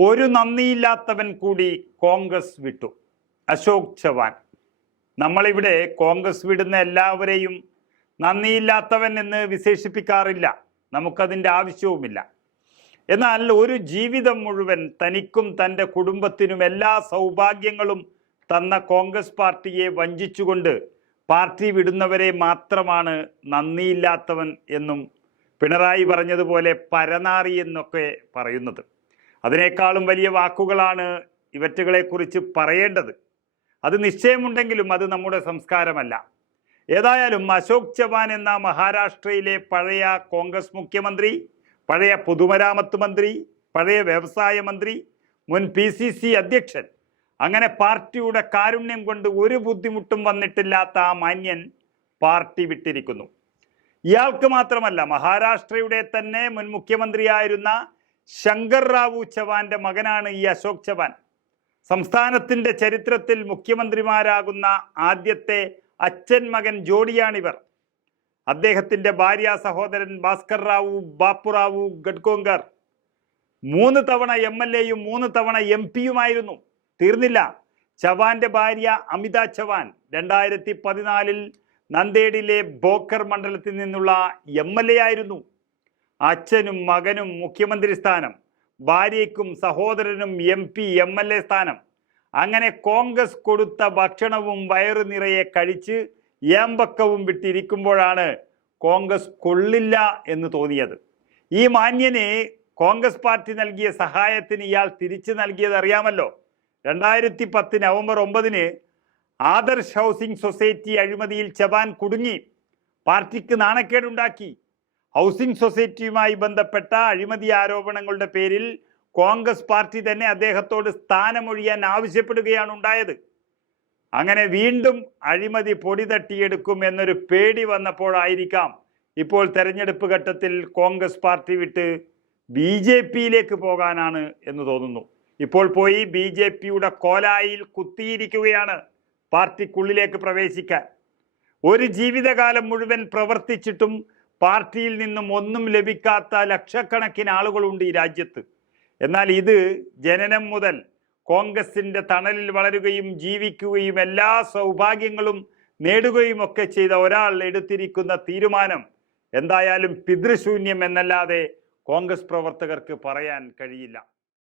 ഒരു നന്ദിയില്ലാത്തവൻ കൂടി കോൺഗ്രസ് വിട്ടു. അശോക് ചവാൻ. നമ്മളിവിടെ കോൺഗ്രസ് വിടുന്ന എല്ലാവരെയും നന്ദിയില്ലാത്തവൻ എന്ന് വിശേഷിപ്പിക്കാറില്ല. നമുക്കതിന്റെ ആവശ്യവുമില്ല. എന്നാൽ ഒരു ജീവിതം മുഴുവൻ തനിക്കും തന്റെ കുടുംബത്തിനും എല്ലാ സൗഭാഗ്യങ്ങളും തന്ന കോൺഗ്രസ് പാർട്ടിയെ വഞ്ചിച്ചുകൊണ്ട് പാർട്ടി വിടുന്നവരെ മാത്രമാണ് നന്ദിയില്ലാത്തവൻ എന്നും പിണറായി പറഞ്ഞതുപോലെ പരനാറി എന്നൊക്കെ പറയുന്നത്. അതിനേക്കാളും വലിയ വാക്കുകളാണ് ഇവറ്റുകളെക്കുറിച്ച് പറയേണ്ടത്. അത് നിശ്ചയമുണ്ടെങ്കിലും അത് നമ്മുടെ സംസ്കാരമല്ല. ഏതായാലും അശോക് ചവാൻ എന്ന മഹാരാഷ്ട്രയിലെ പഴയ കോൺഗ്രസ് മുഖ്യമന്ത്രി പഴയ പൊതുമരാമത്ത് മന്ത്രി പഴയ വ്യവസായ മന്ത്രി മുൻ പി സി സി അധ്യക്ഷൻ അങ്ങനെ പാർട്ടിയുടെ കാരുണ്യം കൊണ്ട് ഒരു ബുദ്ധിമുട്ടും വന്നിട്ടില്ലാത്ത ആ മാന്യൻ പാർട്ടി വിട്ടിരിക്കുന്നു. ഇയാൾക്ക് മാത്രമല്ല മഹാരാഷ്ട്രയുടെ തന്നെ മുൻ മുഖ്യമന്ത്രിയായിരുന്ന ശങ്കർ റാവു ചവാന്റെ മകനാണ് ഈ അശോക് ചവാൻ. സംസ്ഥാനത്തിന്റെ ചരിത്രത്തിൽ മുഖ്യമന്ത്രിമാരാകുന്ന ആദ്യത്തെ അച്ഛൻ മകൻ ജോഡിയാണിവർ. അദ്ദേഹത്തിന്റെ ഭാര്യ സഹോദരൻ ഭാസ്കർ റാവു ബാപ്പുറാവു ഗഡ്കോങ്കർ മൂന്ന് തവണ എം എൽ എയും മൂന്ന് തവണ എം പിയുമായിരുന്നു. തീർന്നില്ല. ചവാന്റെ ഭാര്യ അമിത ചവാൻ രണ്ടായിരത്തി പതിനാലിൽ നന്ദേഡിലെ ബോക്കർ മണ്ഡലത്തിൽ നിന്നുള്ള എം എൽ എ ആയിരുന്നു. അച്ഛനും മകനും മുഖ്യമന്ത്രി സ്ഥാനം ഭാര്യയ്ക്കും സഹോദരനും M P M L A സ്ഥാനം. അങ്ങനെ കോൺഗ്രസ് കൊടുത്ത ഭക്ഷണവും വയറു നിറയെ കഴിച്ച് ഏമ്പക്കവും വിട്ടിരിക്കുമ്പോഴാണ് കോൺഗ്രസ് കൊള്ളില്ല എന്ന് തോന്നിയത്. ഈ മാന്യന് കോൺഗ്രസ് പാർട്ടി നൽകിയ സഹായത്തിന് ഇയാൾ തിരിച്ചു നൽകിയത് അറിയാമല്ലോ. രണ്ടായിരത്തി പത്ത് നവംബർ ഒമ്പതിന് ആദർശ് ഹൗസിംഗ് സൊസൈറ്റി അഴിമതിയിൽ ചബാൻ കുടുങ്ങി. പാർട്ടിക്ക് നാണക്കേടുണ്ടാക്കി. ഹൗസിംഗ് സൊസൈറ്റിയുമായി ബന്ധപ്പെട്ട അഴിമതി ആരോപണങ്ങളുടെ പേരിൽ കോൺഗ്രസ് പാർട്ടി തന്നെ അദ്ദേഹത്തോട് സ്ഥാനമൊഴിയാൻ ആവശ്യപ്പെടുകയാണ് ഉണ്ടായത്. അങ്ങനെ വീണ്ടും അഴിമതി പൊടി തട്ടിയെടുക്കും എന്നൊരു പേടി വന്നപ്പോഴായിരിക്കാം ഇപ്പോൾ തെരഞ്ഞെടുപ്പ് ഘട്ടത്തിൽ കോൺഗ്രസ് പാർട്ടി വിട്ട് ബി ജെ പിയിലേക്ക് പോകാനാണ് എന്ന് തോന്നുന്നു. ഇപ്പോൾ പോയി ബി ജെ പിയുടെ കോലായിൽ കുത്തിയിരിക്കുകയാണ് പാർട്ടിക്കുള്ളിലേക്ക് പ്രവേശിക്കാൻ. ഒരു ജീവിതകാലം മുഴുവൻ പ്രവർത്തിച്ചിട്ടും പാർട്ടിയിൽ നിന്നും ഒന്നും ലഭിക്കാത്ത ലക്ഷക്കണക്കിന് ആളുകളുണ്ട് ഈ രാജ്യത്ത്. എന്നാൽ ഇത് ജനനം മുതൽ കോൺഗ്രസിന്റെ തണലിൽ വളരുകയും ജീവിക്കുകയും എല്ലാ സൗഭാഗ്യങ്ങളും നേടുകയും ഒക്കെ ചെയ്ത ഒരാൾ എടുത്തിരിക്കുന്ന തീരുമാനം എന്തായാലും പിതൃശൂന്യം എന്നല്ലാതെ കോൺഗ്രസ് പ്രവർത്തകർക്ക് പറയാൻ കഴിയില്ല.